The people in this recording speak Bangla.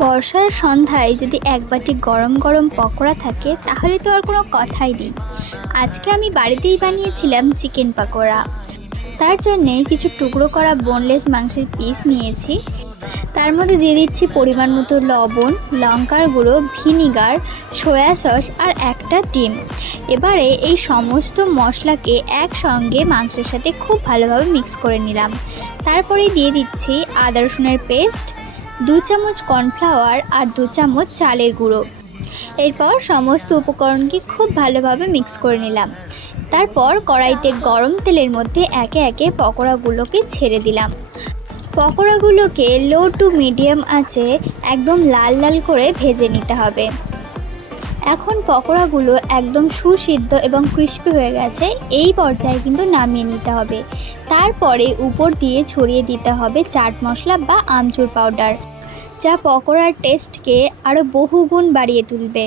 বর্ষার সন্ধ্যায় যদি এক বাটি গরম গরম পকোড়া থাকে তাহলে তো আর কোনো কথাই নেই। আজকে আমি বাড়িতেই বানিয়েছিলাম চিকেন পকোড়া। তার জন্যে কিছু টুকরো করা বোনলেস মাংসের পিস নিয়েছি। তার মধ্যে দিয়ে দিচ্ছি পরিমাণ মতো লবণ, লঙ্কার গুঁড়ো, ভিনিগার, সয়া সস আর একটা ডিম। এবারে এই সমস্ত মশলাকে একসঙ্গে মাংসের সাথে খুব ভালোভাবে মিক্স করে নিলাম। তারপরে দিয়ে দিচ্ছি আদা রসুনের পেস্ট, 2 চামচ কর্নফ্লাওয়ার আর 2 চামচ চালের গুঁড়ো। এরপর সমস্ত উপকরণকে খুব ভালোভাবে মিক্স করে নিলাম। তারপর কড়াইতে গরম তেলের মধ্যে একে একে পকোড়াগুলোকে ছেড়ে দিলাম। পকোড়াগুলোকে লো টু মিডিয়াম আঁচে একদম লাল লাল করে ভেজে নিতে হবে। এখন পকোড়াগুলো একদম সুসিদ্ধ এবং ক্রিস্পি হয়ে গেছে। এই পর্যায়ে কিন্তু নামিয়ে নিতে হবে। তারপরে উপর দিয়ে ছড়িয়ে দিতে হবে চাট মশলা বা আমচুর পাউডার, যা পকোড়ার টেস্টকে আরও বহুগুণ বাড়িয়ে তুলবে।